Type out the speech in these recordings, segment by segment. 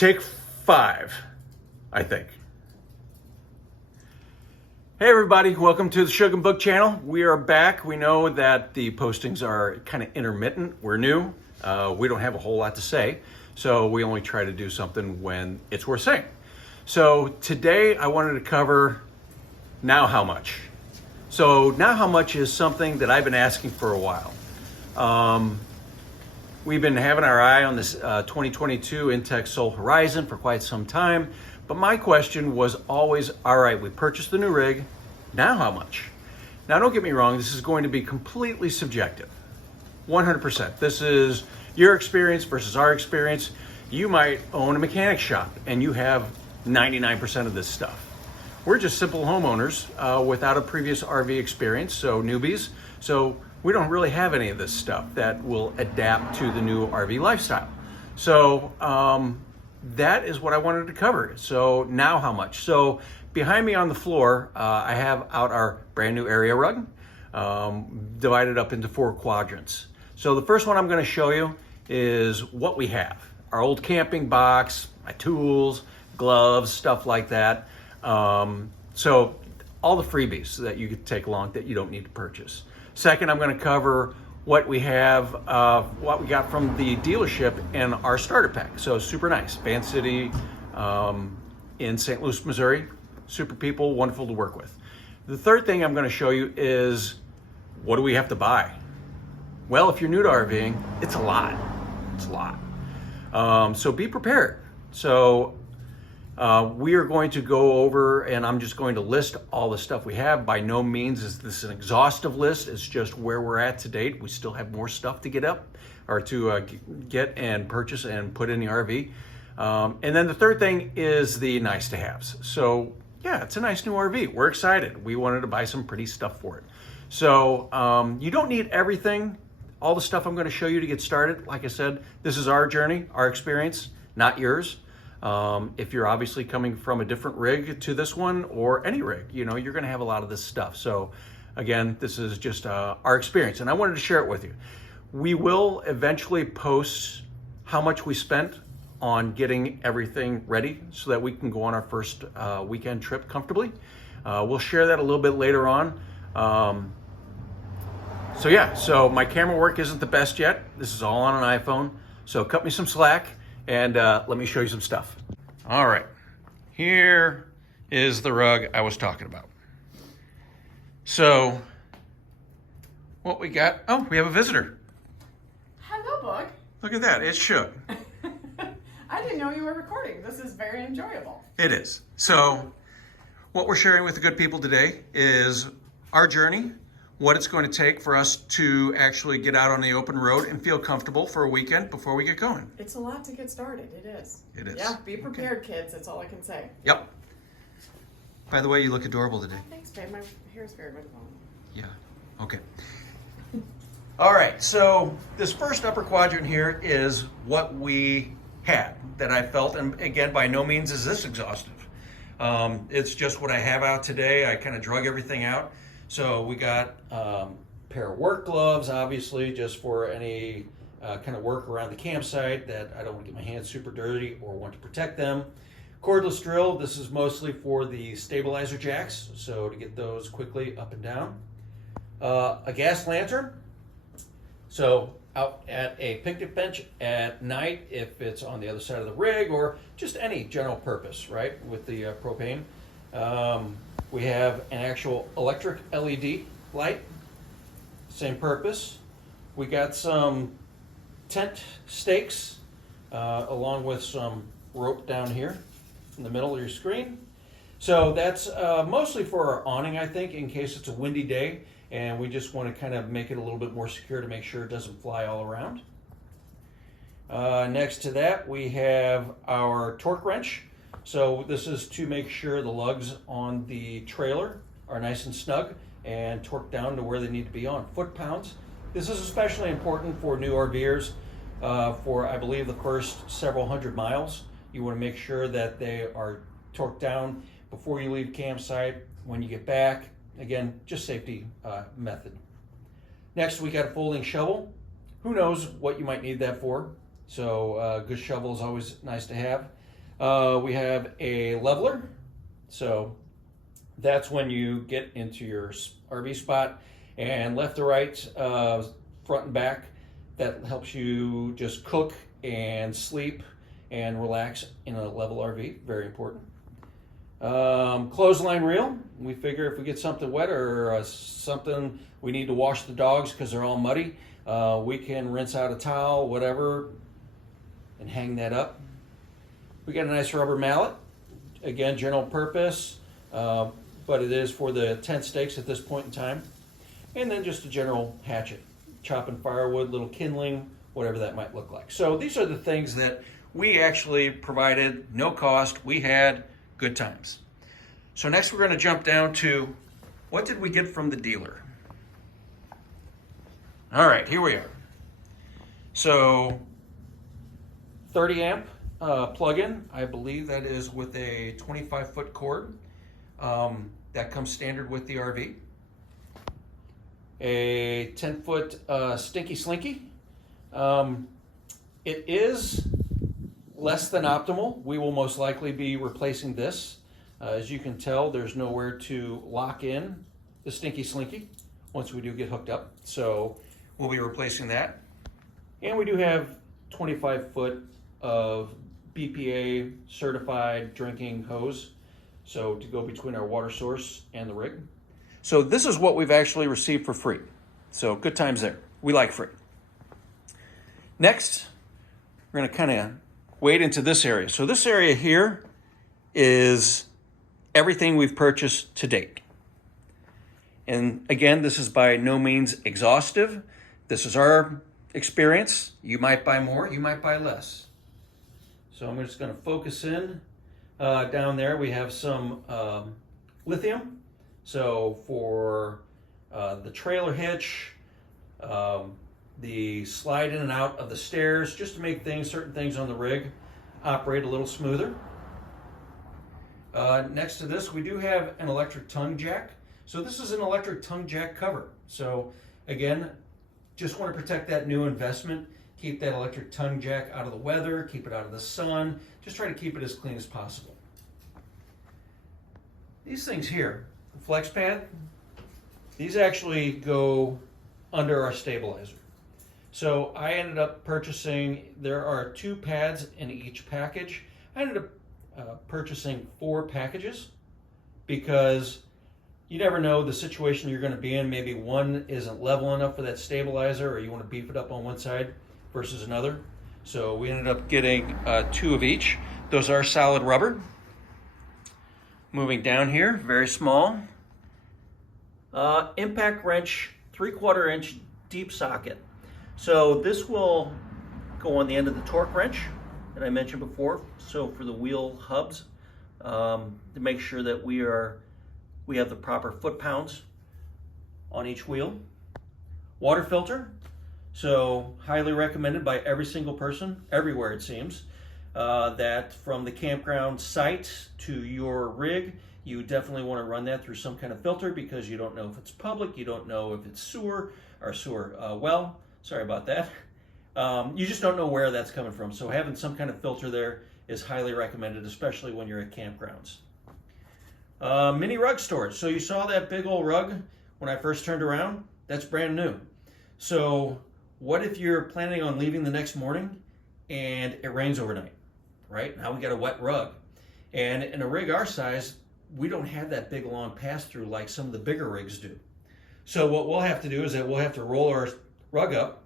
Take 5, I think. Hey everybody, welcome to the Sugar and Book channel. We are back. We know that the postings are kind of intermittent. We're new. We don't have a whole lot to say, so we only try to do something when it's worth saying. So today I wanted to cover now how much. So now how much is something that I've been asking for a while. We've been having our eye on this 2022 Intex Soul Horizon for quite some time, but my question was always, all right, we purchased the new rig, now how much? Now don't get me wrong, this is going to be completely subjective, 100%. This is your experience versus our experience. You might own a mechanic shop and you have 99% of this stuff. We're just simple homeowners without a previous RV experience, so newbies. So we don't really have any of this stuff that will adapt to the new RV lifestyle. So that is what I wanted to cover. So now how much? So behind me on the floor, I have out our brand new area rug, divided up into 4 quadrants. So the first one I'm gonna show you is what we have. Our old camping box, my tools, gloves, stuff like that. So all the freebies that you could take along that you don't need to purchase. Second, I'm going to cover what we have, what we got from the dealership in our starter pack. So super nice, Van City in St. Louis, Missouri. Super people, wonderful to work with. The third thing I'm going to show you is what do we have to buy? Well, if you're new to RVing, it's a lot. It's a lot. So be prepared. So we are going to go over, and I'm just going to list all the stuff we have. By no means is this an exhaustive list. It's just where we're at to date. We still have more stuff to get up, or to get and purchase and put in the RV. And then the third thing is the nice to haves. So yeah, it's a nice new RV. We're excited. We wanted to buy some pretty stuff for it. So you don't need everything. All the stuff I'm going to show you to get started. Like I said, this is our journey, our experience, not yours. If you're obviously coming from a different rig to this one, or any rig, you know, you're going to have a lot of this stuff. So again, this is just our experience, and I wanted to share it with you. We will eventually post how much we spent on getting everything ready so that we can go on our first weekend trip comfortably. We'll share that a little bit later on. So yeah, so my camera work isn't the best yet. This is all on an iPhone, so cut me some slack. And let me show you some stuff. All right, here is the rug I was talking about. So what we got, oh, we have a visitor. Hello, Book. Look at that, it's Shug. I didn't know you were recording. This is very enjoyable. It is. So what we're sharing with the good people today is our journey, what it's going to take for us to actually get out on the open road and feel comfortable for a weekend before we get going. It's a lot to get started. It is. It is. Yeah, be prepared, kids. That's all I can say. Yep. By the way, you look adorable today. Oh, thanks, babe. My hair is very wonderful. Yeah, okay. All right, so this first upper quadrant here is what we had that I felt, and again, by no means is this exhaustive. It's just what I have out today. I kind of drug everything out. So we got a pair of work gloves, obviously, just for any kind of work around the campsite that I don't want to get my hands super dirty or want to protect them. Cordless drill, this is mostly for the stabilizer jacks, so to get those quickly up and down. A gas lantern, so out at a picnic bench at night if it's on the other side of the rig, or just any general purpose, right, with the propane. We have an actual electric LED light, same purpose. We got some tent stakes along with some rope down here in the middle of your screen. So that's mostly for our awning, I think, in case it's a windy day and we just want to kind of make it a little bit more secure to make sure it doesn't fly all around. Next to that, we have our torque wrench. So this is to make sure the lugs on the trailer are nice and snug and torqued down to where they need to be on foot-pounds. This is especially important for new RVers for, I believe, the first several hundred miles. You want to make sure that they are torqued down before you leave campsite, when you get back. Again, just safety method. Next, we got a folding shovel. Who knows what you might need that for? So a good shovel is always nice to have. We have a leveler. So that's when you get into your RV spot, and left to right, front and back, that helps you just cook and sleep and relax in a level RV. Very important. Clothesline reel. We figure if we get something wet or something we need to wash the dogs because they're all muddy, we can rinse out a towel, whatever, and hang that up. We got a nice rubber mallet. Again, general purpose, but it is for the tent stakes at this point in time. And then just a general hatchet, chopping firewood, little kindling, whatever that might look like. So these are the things that we actually provided, no cost. We had good times. So next we're going to jump down to what did we get from the dealer? All right, here we are. So 30 amp plug-in. I believe that is with a 25-foot cord. That comes standard with the RV. A 10-foot Stinky Slinky. It is less than optimal. We will most likely be replacing this. As you can tell, there's nowhere to lock in the Stinky Slinky once we do get hooked up. So we'll be replacing that. And we do have 25 foot of BPA certified drinking hose, so to go between our water source and the rig. So this is what we've actually received for free. So good times there. We like free. Next, we're going to kind of wade into this area. So this area here is everything we've purchased to date. And again, this is by no means exhaustive. This is our experience. You might buy more, you might buy less. So I'm just going to focus in. Down there we have some lithium. So for the trailer hitch, the slide in and out of the stairs, just to make certain things on the rig operate a little smoother. Next to this, we do have an electric tongue jack. So this is an electric tongue jack cover. So again, just want to protect that new investment. Keep that electric tongue jack out of the weather, keep it out of the sun. Just try to keep it as clean as possible. These things here, the flex pad, these actually go under our stabilizer. So I ended up purchasing, there are 2 pads in each package. I ended up purchasing 4 packages because you never know the situation you're going to be in. Maybe one isn't level enough for that stabilizer, or you want to beef it up on one side versus another. So we ended up getting 2 of each. Those are solid rubber. Moving down here, very small. Impact wrench, 3/4 inch deep socket. So this will go on the end of the torque wrench that I mentioned before. So for the wheel hubs, to make sure that we have the proper foot-pounds on each wheel. Water filter. So highly recommended by every single person, everywhere it seems, that from the campground site to your rig, you definitely want to run that through some kind of filter because you don't know if it's public, you don't know if it's sewer or well, sorry about that. You just don't know where that's coming from. So having some kind of filter there is highly recommended, especially when you're at campgrounds. Mini rug storage. So you saw that big old rug when I first turned around? That's brand new. So what if you're planning on leaving the next morning and it rains overnight, right? Now we got a wet rug. And in a rig our size, we don't have that big long pass-through like some of the bigger rigs do. So what we'll have to do is that we'll have to roll our rug up.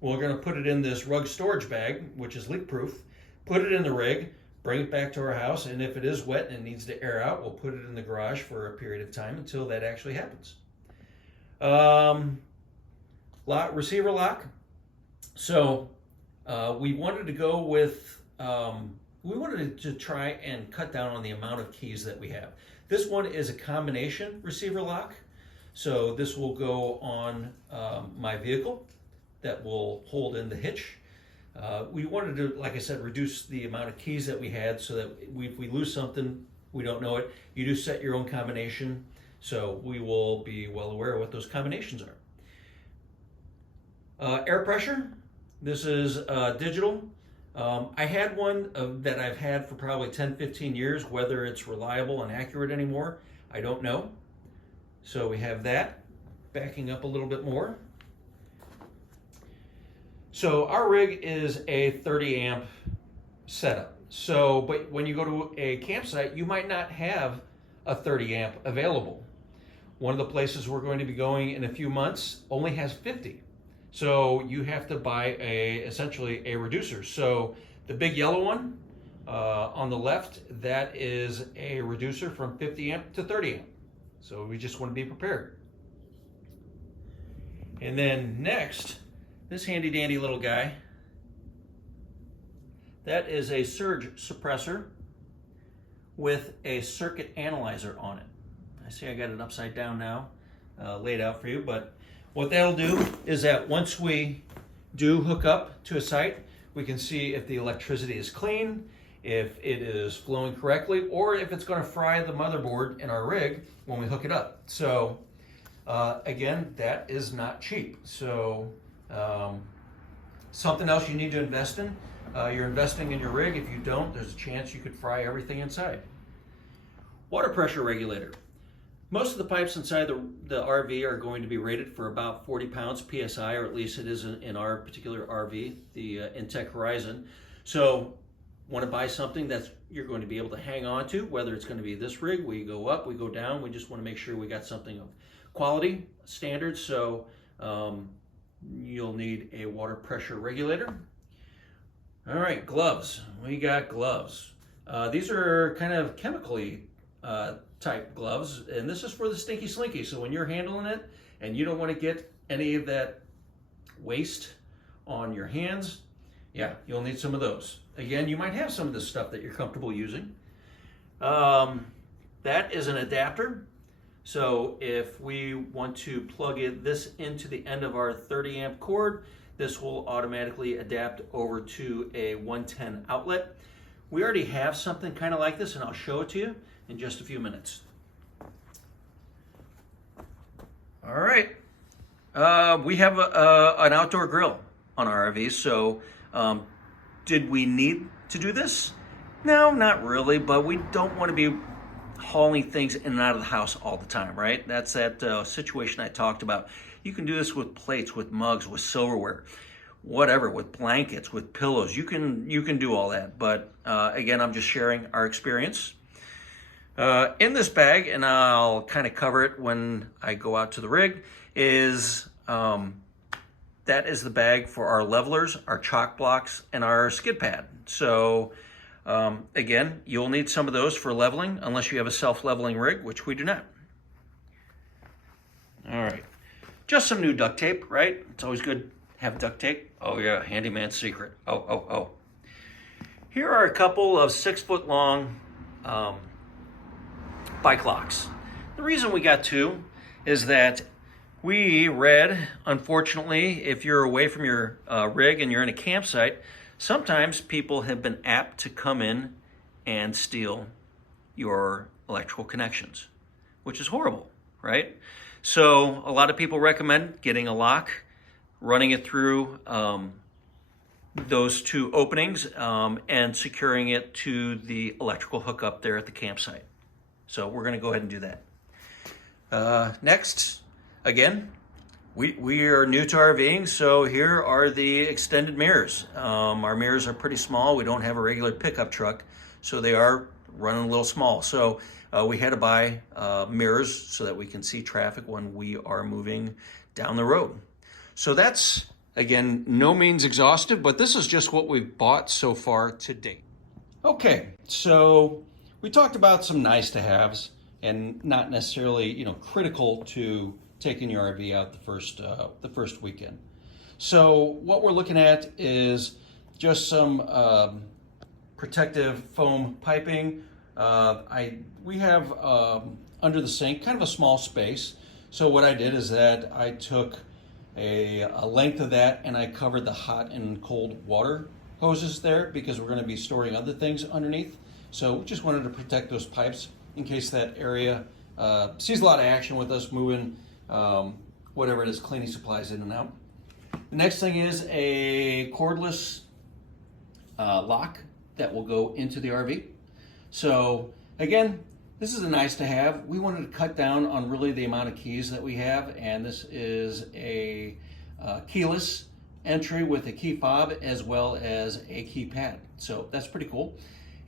We're going to put it in this rug storage bag, which is leak-proof, put it in the rig, bring it back to our house, and if it is wet and it needs to air out, we'll put it in the garage for a period of time until that actually happens. Receiver lock. So we wanted to go with, we wanted to try and cut down on the amount of keys that we have. This one is a combination receiver lock. So this will go on my vehicle that will hold in the hitch. We wanted to, like I said, reduce the amount of keys that we had so that if we lose something, we don't know it. You do set your own combination, so we will be well aware of what those combinations are. Air pressure. This is digital. I had one that I've had for probably 10, 15 years. Whether it's reliable and accurate anymore, I don't know. So we have that. Backing up a little bit more. So our rig is a 30 amp setup. So, but when you go to a campsite, you might not have a 30 amp available. One of the places we're going to be going in a few months only has 50. So you have to buy essentially a reducer. So the big yellow one on the left, that is a reducer from 50 amp to 30 amp. So we just want to be prepared. And then next, this handy dandy little guy, that is a surge suppressor with a circuit analyzer on it. I see I got it upside down now, laid out for you, but what that'll do is that once we do hook up to a site, we can see if the electricity is clean, if it is flowing correctly, or if it's going to fry the motherboard in our rig when we hook it up. So again, that is not cheap. So something else you need to invest in. You're investing in your rig. If you don't, there's a chance you could fry everything inside. Water pressure regulator. Most of the pipes inside the RV are going to be rated for about 40 pounds PSI, or at least it is in our particular RV, the Intech Horizon. So want to buy something that you're going to be able to hang on to, whether it's going to be this rig, we go up, we go down, we just want to make sure we got something of quality standards. So you'll need a water pressure regulator. All right, gloves. We got gloves. These are kind of chemically type gloves, and this is for the stinky slinky. So when you're handling it and you don't want to get any of that waste on your hands, yeah, you'll need some of those. Again, you might have some of this stuff that you're comfortable using. That is an adapter. So if we want to plug this into the end of our 30 amp cord, this will automatically adapt over to a 110 outlet. We already have something kind of like this, and I'll show it to you in just a few minutes. All right, we have an outdoor grill on our RV. So did we need to do this? No, not really, but we don't want to be hauling things in and out of the house all the time, right? That's that situation I talked about. You can do this with plates, with mugs, with silverware, whatever, with blankets, with pillows. You can do all that. But again, I'm just sharing our experience. In this bag, and I'll kind of cover it when I go out to the rig, is that is the bag for our levelers, our chalk blocks, and our skid pad. So again, you'll need some of those for leveling, unless you have a self-leveling rig, which we do not. All right, just some new duct tape, right? It's always good to have duct tape. Oh yeah, handyman's secret. Oh. Here are a couple of 6-foot long bike locks. The reason we got two is that we read, unfortunately, if you're away from your rig and you're in a campsite, sometimes people have been apt to come in and steal your electrical connections, which is horrible, right? So a lot of people recommend getting a lock, running it through those two openings, and securing it to the electrical hookup there at the campsite. So we're going to go ahead and do that. Next, again, we are new to RVing, so here are the extended mirrors. Our mirrors are pretty small. We don't have a regular pickup truck, so they are running a little small. So we had to buy mirrors so that we can see traffic when we are moving down the road. So that's, again, no means exhaustive, but this is just what we've bought so far to date. Okay, so we talked about some nice to haves and not necessarily, critical to taking your RV out the first weekend. So what we're looking at is just some protective foam piping. We have under the sink kind of a small space. So what I did is that I took a length of that and I covered the hot and cold water hoses there because we're going to be storing other things underneath. So we just wanted to protect those pipes in case that area sees a lot of action with us moving whatever it is, cleaning supplies in and out. The next thing is a cordless lock that will go into the RV. So again, this is a nice to have. We wanted to cut down on really the amount of keys that we have, and this is a keyless entry with a key fob as well as a keypad. So that's pretty cool.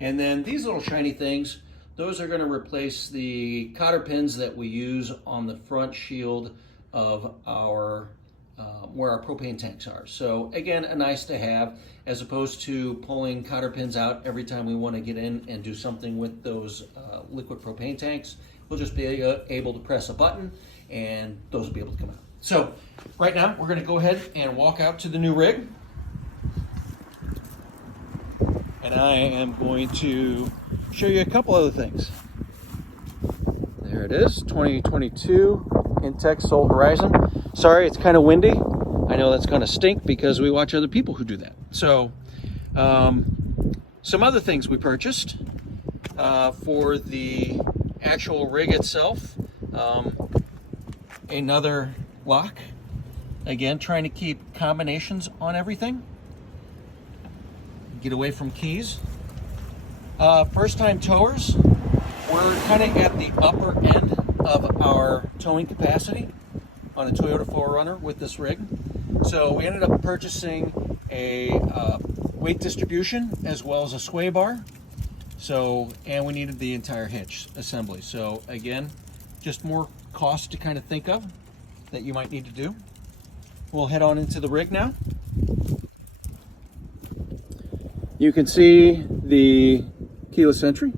And then these little shiny things, those are going to replace the cotter pins that we use on the front shield of our where our propane tanks are. So again, a nice to have, as opposed to pulling cotter pins out every time we want to get in and do something with those liquid propane tanks. We'll just be able to press a button and those will be able to come out. So right now we're going to go ahead and walk out to the new rig. And I am going to show you a couple other things. There it is, 2022 Intex Soul Horizon. Sorry, it's kind of windy. I know that's going to stink because we watch other people who do that. So, some other things we purchased for the actual rig itself. Another lock. Again, trying to keep combinations on everything. Get away from keys. First-time towers. We're kind of at the upper end of our towing capacity on a Toyota 4Runner with this rig. So we ended up purchasing a weight distribution as well as a sway bar. So, and we needed the entire hitch assembly. So again, just more cost to kind of think of that you might need to do. We'll head on into the rig now. You can see the keyless entry,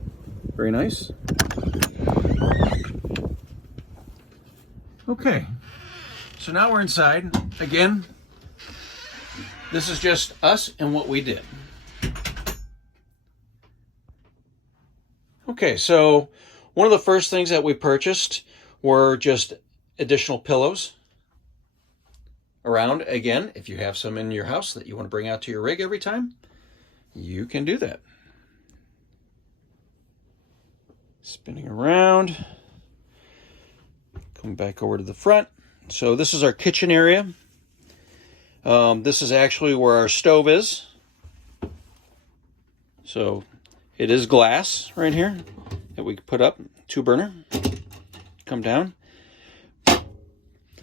very nice. Okay, so now we're inside. Again, this is just us and what we did. Okay, so one of the first things that we purchased were just additional pillows around. Again, if you have some in your house that you want to bring out to your rig every time, you can do that. Spinning around. Come back over to the front. So this is our kitchen area. This is actually where our stove is. So it is glass right here that we can put up, 2-burner, come down.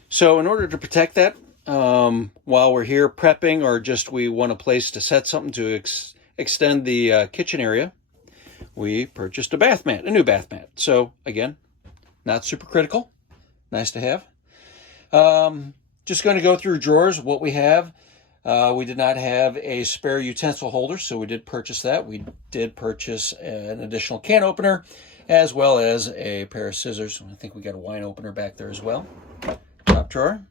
So in order to protect that, while we're here prepping or just we want a place to set something to extend the kitchen area, we purchased a bath mat, a new bath mat. So again, not super critical, nice to have. Just going to go through drawers, what we have. We did not have a spare utensil holder, so we did purchase that. We did purchase an additional can opener, as well as a pair of scissors. I think we got a wine opener back there as well. Top drawer.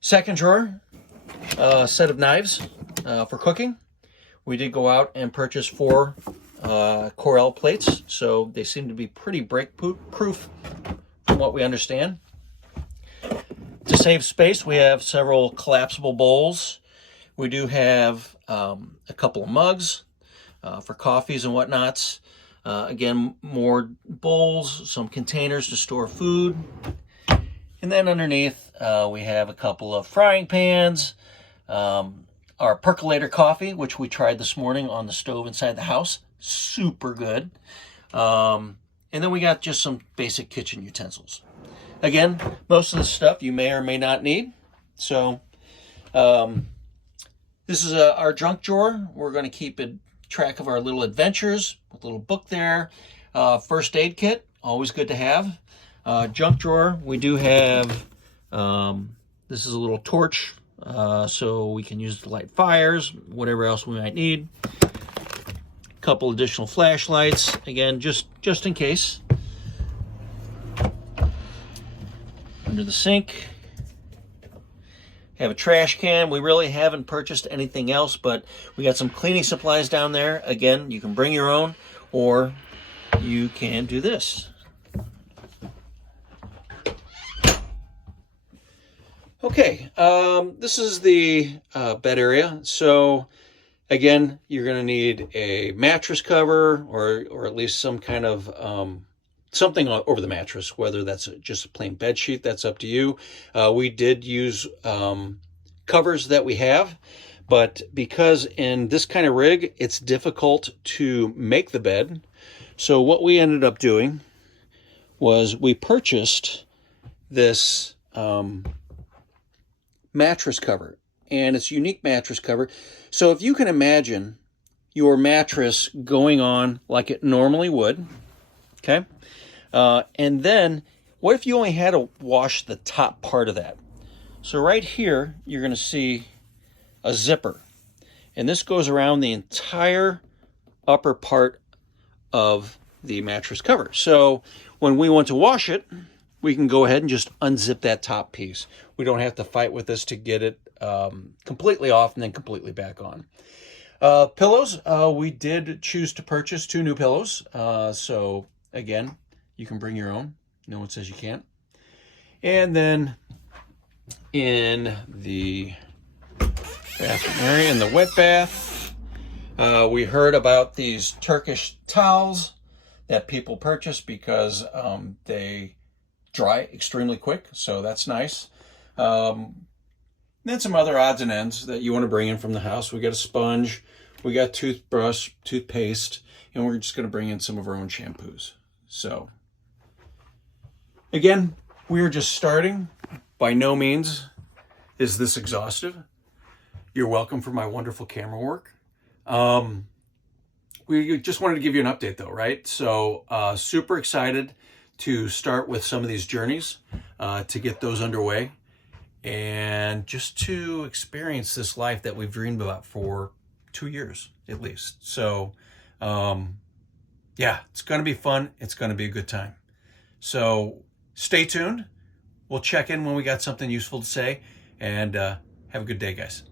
Second drawer, set of knives for cooking. We did go out and purchase 4 Corel plates, so they seem to be pretty break-proof from what we understand. To save space, we have several collapsible bowls. We do have a couple of mugs for coffees and whatnots. Again, more bowls, some containers to store food. And then underneath, we have a couple of frying pans, our percolator coffee, which we tried this morning on the stove inside the house. Super good. And then we got just some basic kitchen utensils. Again, most of the stuff you may or may not need. So this is our junk drawer. We're going to keep track of our little adventures. A little book there. First aid kit, always good to have. Junk drawer, we do have, this is a little torch, so we can use it to light fires, whatever else we might need. A couple additional flashlights, again, just in case. Under the sink, have a trash can. We really haven't purchased anything else, but we got some cleaning supplies down there. Again, you can bring your own, or you can do this. Okay, this is the bed area. So again, you're going to need a mattress cover or at least some kind of something over the mattress, whether that's just a plain bed sheet, that's up to you. We did use covers that we have, But because in this kind of rig, it's difficult to make the bed. So what we ended up doing was we purchased this mattress cover, and it's a unique mattress cover. So if you can imagine your mattress going on like it normally would, okay? And then what if you only had to wash the top part of that? So right here, you're gonna see a zipper, and this goes around the entire upper part of the mattress cover. So when we want to wash it, we can go ahead and just unzip that top piece. We don't have to fight with this to get it completely off and then completely back on. Pillows, we did choose to purchase 2 new pillows. So again, you can bring your own. No one says you can't. And then in the bathroom area, in the wet bath, we heard about these Turkish towels that people purchase because they dry extremely quick, so that's nice. Then some other odds and ends that you want to bring in from the house. We got a sponge, we got toothbrush, toothpaste, and we're just going to bring in some of our own shampoos. So again, we're just starting. By no means is this exhaustive. You're welcome for my wonderful camera work. We just wanted to give you an update though, right? So super excited to start with some of these journeys, to get those underway, and just to experience this life that we've dreamed about for 2 years at least. So yeah, it's going to be fun. It's going to be a good time. So stay tuned. We'll check in when we got something useful to say, and have a good day, guys.